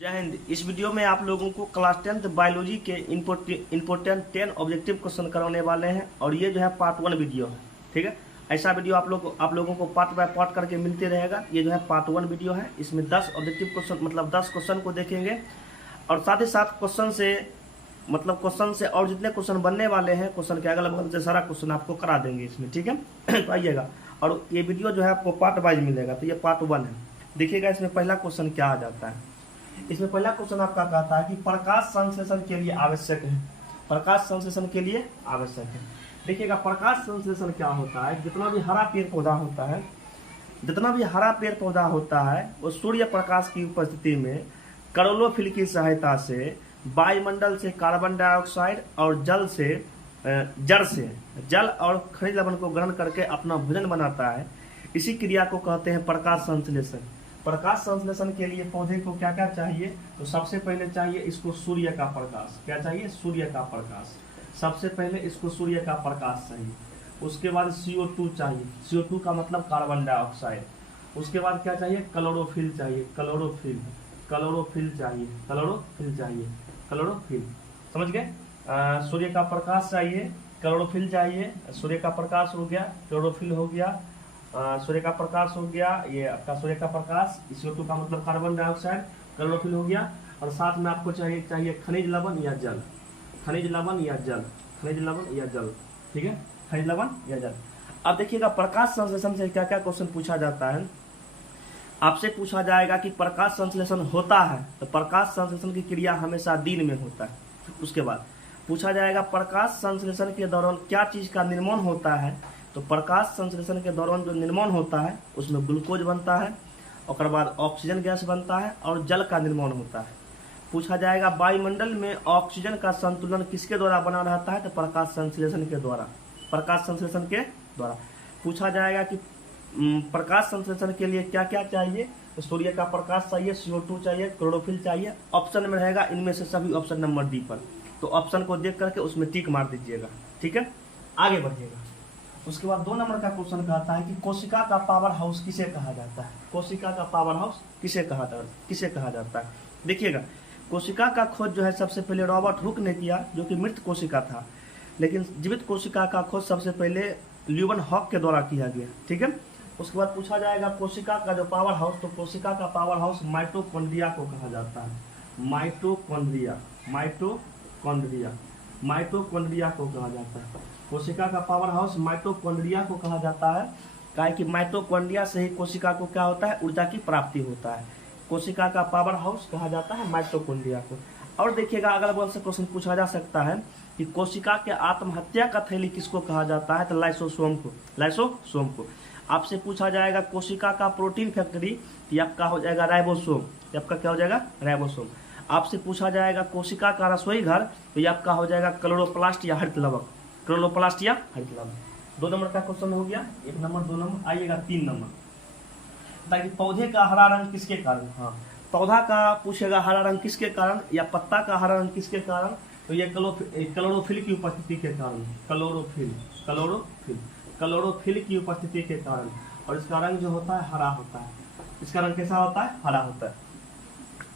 जय हिंद। इस वीडियो में आप लोगों को क्लास 10th बायोलॉजी के इम्पोर्टेंट 10 ऑब्जेक्टिव क्वेश्चन करवाने वाले हैं और ये जो है पार्ट 1 वीडियो है। ठीक है, ऐसा वीडियो आप लोगों को पार्ट बाय पार्ट करके मिलते रहेगा। ये जो है पार्ट 1 वीडियो है, इसमें 10 ऑब्जेक्टिव क्वेश्चन मतलब 10 क्वेश्चन को देखेंगे और साथ ही साथ क्वेश्चन से और जितने क्वेश्चन बनने वाले हैं क्वेश्चन के अगल बगल से सारा क्वेश्चन आपको करा देंगे इसमें। ठीक है तो आइएगा, और ये वीडियो जो है आपको पार्ट वाइज मिलेगा। तो ये पार्ट 1 है। देखिएगा इसमें पहला क्वेश्चन क्या आ जाता है। इसमें पहला क्वेश्चन आपका कहता है कि प्रकाश संश्लेषण के लिए आवश्यक है। प्रकाश संश्लेषण के लिए आवश्यक है। देखिएगा प्रकाश संश्लेषण क्या होता है। जितना भी हरा पेड़ पौधा होता है वो सूर्य प्रकाश की उपस्थिति में क्लोरोफिल की सहायता से वायुमंडल से कार्बन डाइऑक्साइड और जल और खनिज लवण को ग्रहण करके अपना भोजन बनाता है। इसी क्रिया को कहते हैं प्रकाश संश्लेषण। प्रकाश संश्लेषण के लिए पौधे को क्या क्या चाहिए? तो सबसे पहले चाहिए इसको सूर्य का प्रकाश। क्या चाहिए? सूर्य का प्रकाश। सबसे पहले इसको सूर्य का प्रकाश चाहिए। उसके बाद CO2 चाहिए। CO2 का मतलब कार्बन डाइऑक्साइड। उसके बाद क्या चाहिए? क्लोरोफिल चाहिए। क्लोरोफिल समझ गए? सूर्य का प्रकाश चाहिए, क्लोरोफिल चाहिए। सूर्य का प्रकाश हो गया, क्लोरोफिल हो गया, सूर्य का प्रकाश हो गया, ये आपका सूर्य का प्रकाश, CO2 का मतलब कार्बन डाइऑक्साइड, क्लोरोफिल हो गया, और साथ में आपको चाहिए खनिज लवण या जल। ठीक है, खनिज लवण या जल। अब देखिएगा प्रकाश संश्लेषण से क्या क्या क्वेश्चन पूछा जाता है। आपसे पूछा जाएगा कि प्रकाश संश्लेषण होता है तो प्रकाश संश्लेषण की क्रिया हमेशा दिन में होता है। उसके बाद पूछा जाएगा प्रकाश संश्लेषण के दौरान क्या चीज का निर्माण होता है। तो प्रकाश संश्लेषण के दौरान जो निर्माण होता है उसमें ग्लूकोज बनता है, और बाद ऑक्सीजन गैस बनता है और जल का निर्माण होता है। पूछा जाएगा वायुमंडल में ऑक्सीजन का संतुलन किसके द्वारा बना रहता है। तो प्रकाश संश्लेषण के द्वारा। पूछा जाएगा कि प्रकाश संश्लेषण के लिए क्या क्या चाहिए। तो सूर्य का प्रकाश चाहिए, CO2 चाहिए, क्लोरोफिल चाहिए। ऑप्शन में रहेगा इनमें से सभी ऑप्शन नंबर डी पर। तो ऑप्शन को देख करके उसमें टिक मार दीजिएगा। ठीक है, आगे बढ़िएगा। उसके बाद 2 नंबर का क्वेश्चन कहता है कि कोशिका का पावर हाउस किसे कहा जाता है। कोशिका का पावर हाउस किसे कहा जाता है। देखिएगा कोशिका का खोज जो है सबसे पहले रॉबर्ट हुक ने किया, जो कि मृत कोशिका था, लेकिन जीवित कोशिका का खोज सबसे पहले ल्यूवन हॉक के द्वारा किया गया। ठीक है, उसके बाद पूछा जाएगा कोशिका का जो पावर हाउस, तो कोशिका का पावर हाउस माइटोकॉन्ड्रिया को कहा जाता है। माइटोकॉन्ड्रिया को कहा जाता है। कोशिका का पावर हाउस माइटोकॉन्ड्रिया को कहा जाता है, काहे कि माइटोकॉन्ड्रिया से ही कोशिका को क्या होता है? ऊर्जा की प्राप्ति होता है। कोशिका का पावर हाउस कहा जाता है माइटोकॉन्ड्रिया को। और देखिएगा अगल बगल से क्वेश्चन पूछा जा सकता है कि कोशिका के आत्महत्या का थैली किसको कहा जाता है। तो लाइसोसोम को। आपसे पूछा जाएगा कोशिका का प्रोटीन फैक्ट्री, तो आपका हो जाएगा राइबोसोम। आपका क्या हो जाएगा? राइबोसोम। आपसे पूछा जाएगा कोशिका का रसोई घर, तो ये आपका हो जाएगा क्लोरोप्लास्ट या हरितलवक। 2 नंबर का क्वेश्चन हो गया। 1 नंबर, 2 नंबर। आइएगा 3 नंबर, ताकि पौधे का हरा रंग किसके कारण। हाँ, पौधा का पूछेगा हरा रंग किसके कारण, या पत्ता का हरा रंग किसके कारण। तो ये क्लोरोफिल की उपस्थिति के कारण। क्लोरोफिल की उपस्थिति के कारण। और इसका रंग जो होता है हरा होता है। इसका रंग कैसा होता है? हरा होता है।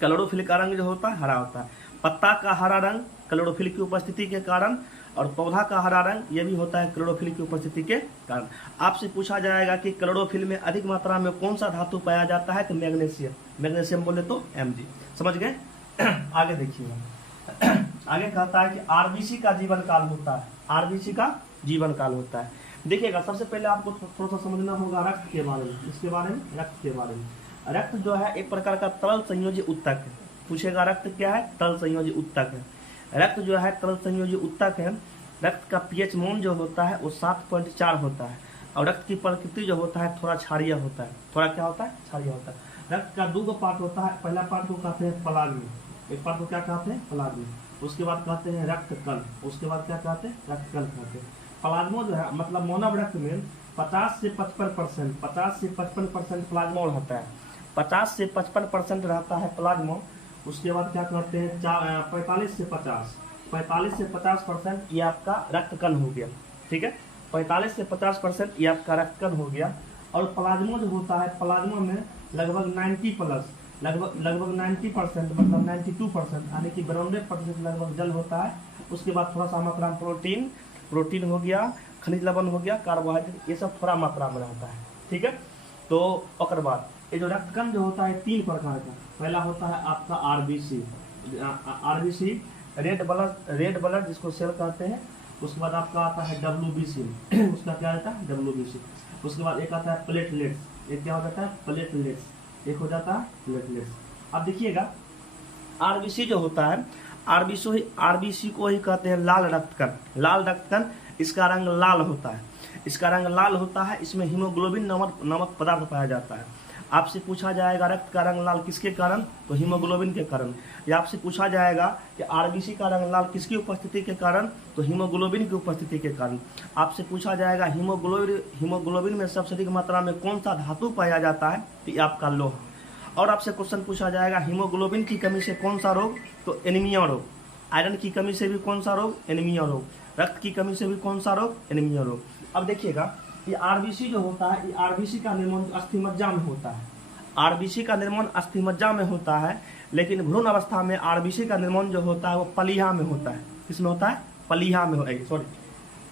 क्लोरोफिल का रंग जो होता है हरा होता है। पत्ता का हरा रंग क्लोरोफिल की उपस्थिति के कारण, और पौधा का हरा रंग ये भी होता है क्लोरोफिल की उपस्थिति के कारण। आपसे पूछा जाएगा कि क्लोरोफिल में अधिक मात्रा में कौन सा धातु पाया जाता है। तो मैग्नीशियम बोले तो Mg। समझ गए? आगे देखिएगा। आगे कहता है कि आरबीसी का जीवन काल होता है। देखिएगा सबसे पहले आपको थोड़ा सा समझना होगा रक्त के बारे में। इसके बारे में, रक्त के बारे में। रक्त जो है एक प्रकार का तरल संयोजी उत्तक है। पूछेगा रक्त क्या है? तरल संयोजी उत्तक है। रक्त जो है तरल संयोजी उत्तक है। रक्त का pH मान जो होता है वो 7.4 होता है, और रक्त की प्रकृति जो होता है थोड़ा क्षारीय होता है। क्षारीय होता है। रक्त का 2 पार्ट होता है। पहला पार्ट को कहते हैं प्लाज्मा। एक पार्ट को क्या कहते हैं? प्लाज्मा। उसके बाद कहते हैं रक्त कण। उसके बाद क्या कहते हैं? रक्त कण कहते हैं। प्लाज्मा जो है मतलब मानव रक्त में 50 से 55% प्लाज्मा रहता है। 50 से 55% रहता है प्लाज्मा। उसके बाद क्या करते हैं? 45 से 50% ये आपका रक्त कण हो गया। ठीक है, 45 से 50% ये आपका रक्त कण हो गया। और प्लाज्मा जो होता है, प्लाज्मा में लगभग 90 प्लस लगभग 90% मतलब 92% यानी कि 92% लगभग जल होता है। उसके बाद थोड़ा सा मात्रा में प्रोटीन हो गया, खनिज लवण हो गया, कार्बोहाइड्रेट, ये सब थोड़ा मात्रा में रहता है। ठीक है, तो और बाद ये जो रक्तकण जो होता है 3 प्रकार का। पहला होता है आपका आरबीसी रेड ब्लड जिसको सेल कहते हैं। उसके बाद आपका आता है डब्ल्यूबीसी उसका क्या रहता है डब्ल्यूबीसी। उसके बाद एक आता है प्लेटलेट्स, एक क्या हो जाता है प्लेटलेट्स, एक हो जाता है प्लेटलेट्स। अब देखिएगा आरबीसी जो होता है, आरबीसी को ही कहते हैं लाल रक्तकण। इसका रंग लाल होता है, इसमें हीमोग्लोबिन नामक पदार्थ पाया जाता है। आपसे पूछा जाएगा रक्त का रंग लाल किसके कारण, तो हीमोग्लोबिन के कारण। या आपसे पूछा जाएगा कि आरबीसी का रंग लाल किसकी उपस्थिति के कारण, तो हीमोग्लोबिन की उपस्थिति के कारण। आपसे पूछा जाएगा हीमोग्लोबिन में सबसे अधिक मात्रा में कौन सा धातु पाया जाता है, तो ये आपका लोहा। और आपसे क्वेश्चन पूछा जाएगा हीमोग्लोबिन की कमी से कौन सा रोग, तो एनीमिया रोग। आयरन की कमी से भी कौन सा रोग, एनीमिया रोग। रक्त की कमी से भी कौन सा रोग, एनीमिया रोग। अब देखिएगा ये आरबीसी जो होता है, ये आरबीसी का निर्माण अस्थिमज्जा में होता है। आरबीसी का निर्माण अस्थिमज्जा में होता है, लेकिन भ्रूण अवस्था में आरबीसी का निर्माण जो होता है वो पलीहा में होता है। किसमें होता है, पलीहा में। सॉरी,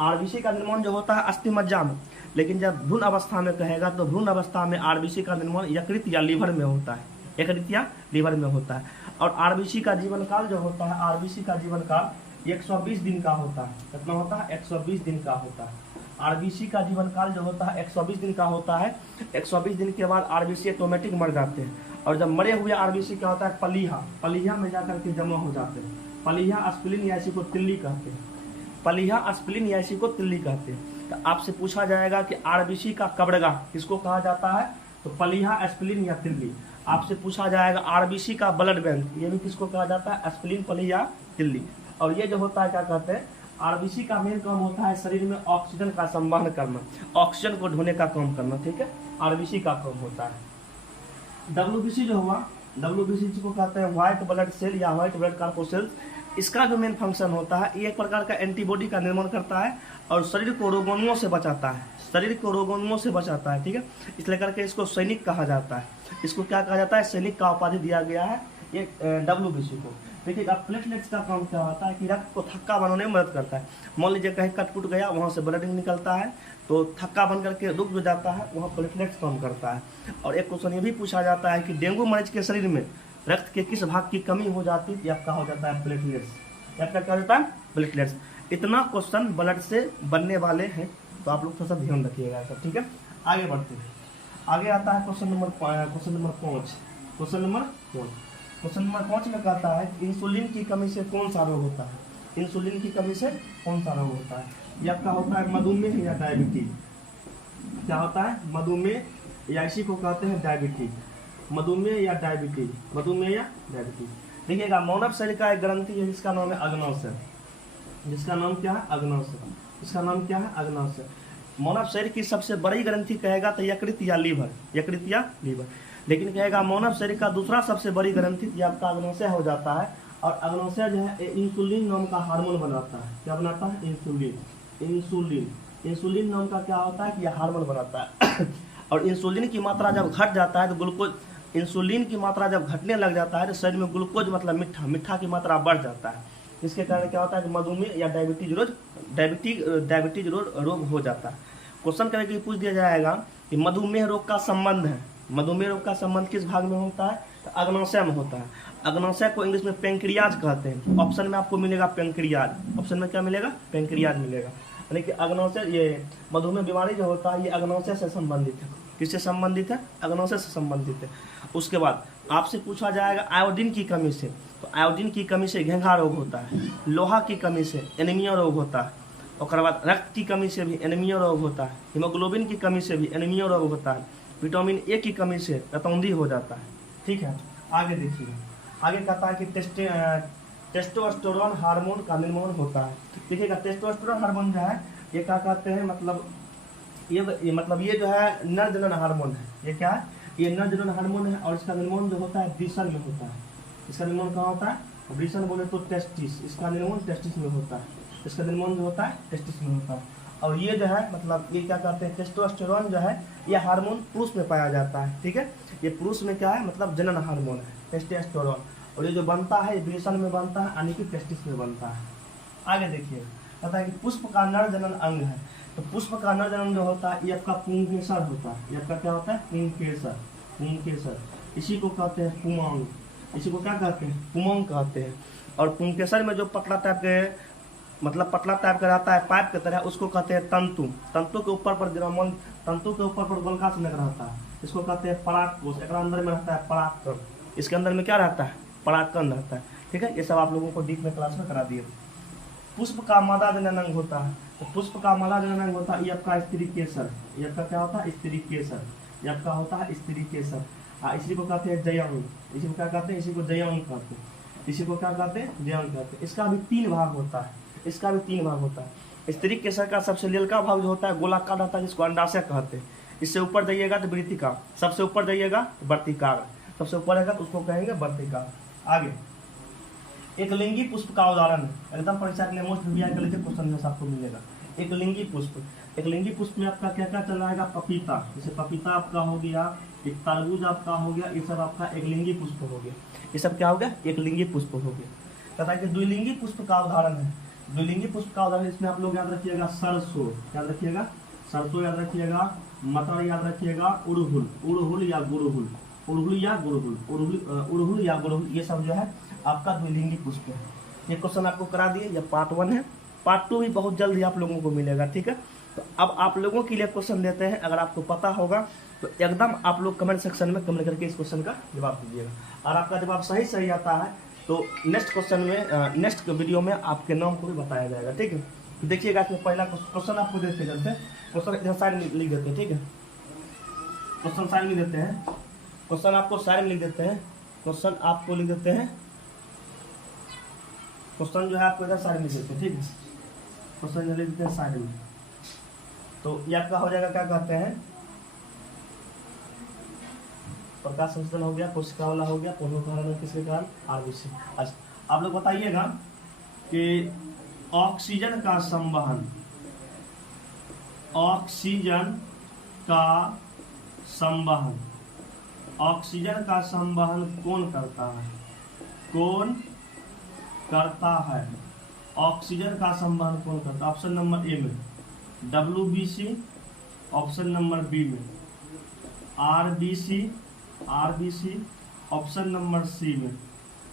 आरबीसी का निर्माण जो होता है अस्थिमज्जा में, लेकिन जब भ्रूण अवस्था में कहेगा तो भ्रूण अवस्था में आरबीसी का निर्माण यकृत या लीवर में होता है, यकृत या लीवर में होता है। और आरबीसी का जीवन काल जो होता है, आरबीसी का जीवन काल 120 दिन का होता है। कितना होता है, 120 दिन का होता है। आरबीसी का जीवन काल जो होता है 120 दिन का होता है। 120 दिन के बाद आरबीसी ऑटोमेटिक मर जाते हैं। और जब मरे हुए आरबीसी क्या होता है, पलीहा में जाकर के जमा हो जाते हैं। पलीहा स्प्लीन या इसी को तिल्ली कहते हैं। तो आपसे पूछा जाएगा कि आरबीसी का कब्रगाह किसको कहा जाता है, तो पलीहा, स्प्लीन या तिल्ली। आपसे पूछा जाएगा आरबीसी का ब्लड बैंक, ये भी किसको कहा जाता है, स्प्लीन, पलीहा, तिल्ली। और ये जो होता है क्या कहते हैं, आरबीसी का मेन काम होता है शरीर में ऑक्सीजन का संवहन करना, ऑक्सीजन को ढोने का काम करना। ठीक है, आरबीसी का काम होता है। डब्ल्यूबीसी जो हुआ, डब्ल्यूबीसी को कहते हैं व्हाइट ब्लड सेल या व्हाइट ब्लड कॉर्पोसेल्स। इसका जो मेन फंक्शन होता है, ये एक प्रकार का एंटीबॉडी का निर्माण करता है और शरीर को रोगाणुओं से बचाता है, ठीक है, इसलिए करके इसको सैनिक कहा जाता है। इसको क्या कहा जाता है, सैनिक का उपाधि दिया गया है ये डब्ल्यूबीसी को। देखिए अब प्लेटलेट्स का काम क्या होता है कि रक्त को थक्का बनाने में मदद करता है। मान लीजिए कहीं कट टूट गया, वहाँ से ब्लड निकलता है तो थक्का बन करके रुक जाता है, वहाँ प्लेटलेट्स काम करता है। और एक क्वेश्चन ये भी पूछा जाता है कि डेंगू मरीज के शरीर में रक्त के किस भाग की कमी हो जाती है, आपका हो जाता है प्लेटलेट्स। आपका क्या होता है, प्लेटलेट्स। इतना क्वेश्चन ब्लड से बनने वाले हैं, तो आप लोग थोड़ा सा ध्यान रखिएगा सब। ठीक है, आगे बढ़ते हैं। आगे आता है क्वेश्चन नंबर 5। क्वेश्चन नंबर 5 में कहता है इंसुलिन की कमी से कौन सा रोग होता है, इंसुलिन की कमी से कौन सा रोग होता है। ये आपका होता है मधुमेह या डायबिटीज। क्या होता है, मधुमेह या इसी को कहते हैं डायबिटीज, मधुमेह या डायबिटीज। देखिएगा मानव शरीर का एक ग्रंथि है जिसका नाम है अग्नाशय। इसका नाम क्या है, अग्नाशय। मानव शरीर की सबसे बड़ी ग्रंथि कहेगा तो यकृत या लीवर। लेकिन कहेगा मानव शरीर का दूसरा सबसे बड़ी ग्रंथि ये आपका अग्नाशय हो जाता है। और अग्नाशय जो है इंसुलिन नाम का हार्मोन बनाता है। क्या बनाता है, इंसुलिन नाम का क्या होता है कि यह हार्मोन बनाता है। और इंसुलिन की मात्रा जब घट जाता है तो ग्लूकोज, इंसुलिन की मात्रा जब घटने लग जाता है तो शरीर में ग्लूकोज मतलब मीठा की मात्रा बढ़ जाता है। इसके कारण क्या होता है कि मधुमेह या डायबिटीज रोग हो जाता है। क्वेश्चन करके पूछ दिया जाएगा कि मधुमेह रोग का संबंध किस भाग में होता है, तो अग्नाशय में होता है। अग्नाशय को इंग्लिश में पेंक्रियाज कहते हैं। ऑप्शन में आपको मिलेगा पेंक्रियाज। ऑप्शन में क्या मिलेगा, पेंक्रियाज मिलेगा। यानी कि अग्नाशय, ये मधुमेह बीमारी जो होता है ये अग्नाशय से संबंधित है। किससे संबंधित है, अग्नाशय से संबंधित है। उसके बाद आपसे पूछा जाएगा आयोडीन की कमी से, तो आयोडीन की कमी से घेंघा रोग होता है। लोहा की कमी से एनीमिया रोग होता है। और बाद रक्त की कमी से भी एनीमिया रोग होता है। हीमोग्लोबिन की कमी से भी एनीमिया रोग होता है। विटामिन ए की कमी से रतौंधी हो जाता है। ठीक है, आगे देखिए। आगे कहता है कि टेस्टोस्टेरोन हार्मोन का निर्माण होता है। देखिएगा टेस्टोस्टेरोन हार्मोन जो है ये क्या कहते हैं, मतलब ये जो है नरजनन हार्मोन है। ये क्या है, ये नरजनन हार्मोन है। और इसका निर्माण जो होता है वृषण में होता है। इसका निर्माण कहाँ होता है, वृषण बोले तो टेस्टिस। इसका निर्माण टेस्टिस में होता है। इसका निर्माण जो होता है टेस्टिस में होता है। और ये जो है मतलब ये क्या कहते हैं, टेस्टोस्टेरोन जो है ये हार्मोन पुरुष में पाया जाता है, ठीक है। ये पुरुष में क्या है मतलब जनन हार्मोन है टेस्टोस्टेरोन, और ये जो बनता है ये बेसन में बनता है यानी कि टेस्टिस में बनता है। आगे देखिए कहता है कि पुष्प का नर जनन अंग है, तो पुष्प का नर जनन जो होता है ये आपका पुंकेसर होता है। ये आपका क्या होता है, पुंकेसर, पुंकेसर। इसी को कहते हैं पुमांग, इसी को क्या कहते हैं, पुमांग कहते हैं। और पुंकेसर में जो पतला टाइप के मतलब पतला टाइप का रहता है पाइप की तरह, उसको कहते हैं तंतु। तंतु के ऊपर पर ग्रामन, तंतु के ऊपर पर गोलका चिन्ह रहता है, इसको कहते हैं परागकोश। एक अंदर में रहता है परागकण, इसके अंदर में क्या रहता है, परागकण रहता है, ठीक है। ये सब आप लोगों को डीप में क्लास में करा दिए। पुष्प का मादा जनन अंग होता है, तो पुष्प का मादा जनन अंग होता है ये आपका स्त्री केसर। ये आपका क्या होता है, स्त्री केसर। ये आपका होता है स्त्री केसर। इसी को कहते हैं जयंग, इसी को क्या कहते हैं, इसी को जयंग कहते हैं, इसी को क्या कहते हैं, जयंग कहते हैं। इसका भी 3 भाग होता है, इसका भी 3 भाग होता है। स्त्री केसर का सबसे लीलका भाग जो होता है गोलाकार रहता है, जिसको अंडाशय कहते हैं। इससे ऊपर जाइएगा तो वृत्तिका, सबसे ऊपर जाइएगा तो वर्तिकार, सबसे ऊपर रहेगा तो उसको कहेंगे वर्तिकार। आगे एक लिंगी पुष्प का उदाहरण है, एकदम परीक्षा के लिए मोस्ट वीआई क्वेश्चन आपको मिलेगा। एक लिंगी पुष्प, एक लिंगी पुष्प में आपका क्या क्या चल रहेगा, पपीता, जैसे पपीता आपका हो गया, एक तरबूज आपका हो गया, ये सब आपका एक लिंगी पुष्प हो गया। ये सब क्या हो गया, एक लिंगी पुष्प हो गया। कहता है कि द्विलिंगी पुष्प का उदाहरण है। द्विलिंगी पुष्प का उदाहरण इसमें आप लोग याद रखिएगा सरसों, याद रखिएगा सरसों, याद रखिएगा मटर, याद रखिएगा उड़हुल, उड़हुल या गुड़हुल, उड़हुल या गुड़हुल, उड़हुल या गुड़हुल, ये सब जो है आपका द्विलिंगी पुष्प है। ये क्वेश्चन आपको करा दिए, यह पार्ट 1 है। पार्ट 2 भी बहुत जल्द ही आप लोगों को मिलेगा, ठीक है। तो अब आप लोगों के लिए क्वेश्चन देते हैं, अगर आपको पता होगा तो एकदम आप लोग कमेंट सेक्शन में कमेंट करके इस क्वेश्चन का जवाब दीजिएगा। और आपका जवाब सही सही आता है तो नेक्स्ट क्वेश्चन में, नेक्स्ट वीडियो में आपके नाम को भी बताया जाएगा, ठीक है। देखिएगा इसमें पहला क्वेश्चन आपको देखते चलते हैं, क्वेश्चन इधर साइड में लिख देते हैं, ठीक है। क्वेश्चन साइड में देते हैं, क्वेश्चन आपको साइड में लिख देते हैं, क्वेश्चन आपको लिख देते हैं, क्वेश्चन जो है आपको इधर साइड में लिख देते हैं, ठीक है। क्वेश्चन जो लिख देते हैं साइड में, तो ये आपका हो जाएगा, क्या कहते हैं, प्रकाश संश्लेषण हो गया, कोशिका वाला हो गया, पूर्ण कारण किसके कारण, आरबीसी। अच्छा आप लोग बताइएगा कि ऑक्सीजन का संवहन, ऑक्सीजन का संवहन, ऑक्सीजन का संवहन कौन करता है, कौन करता है, ऑक्सीजन का संवहन कौन करता है। ऑप्शन नंबर ए में WBC, ऑप्शन नंबर बी में RBC, ऑप्शन नंबर सी में,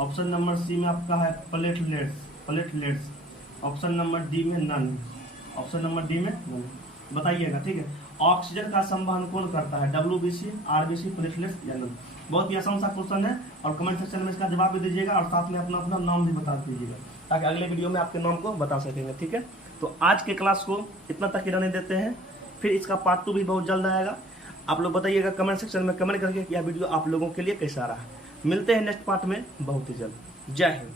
ऑप्शन नंबर सी में आपका है प्लेटलेट्स, ऑप्शन नंबर डी में नन, ऑप्शन नंबर डी में नन। बताइएगा, ठीक है। ऑक्सीजन का संवहन कौन करता है, WBC, RBC, प्लेटलेट्स या नन। बहुत ही आसान सा क्वेश्चन है, और कमेंट सेक्शन में इसका जवाब भी दीजिएगा, और साथ में अपना अपना नाम भी बता दीजिएगा, ताकि अगले वीडियो में आपके नाम को बता सकेंगे, ठीक है। तो आज के क्लास को इतना तक ही रहने देते हैं, फिर इसका पार्ट 2 भी बहुत जल्द आएगा। आप लोग बताइएगा कमेंट सेक्शन में कमेंट करके कि यह वीडियो आप लोगों के लिए कैसा रहा। मिलते हैं नेक्स्ट पार्ट में बहुत ही जल्द। जय हिंद।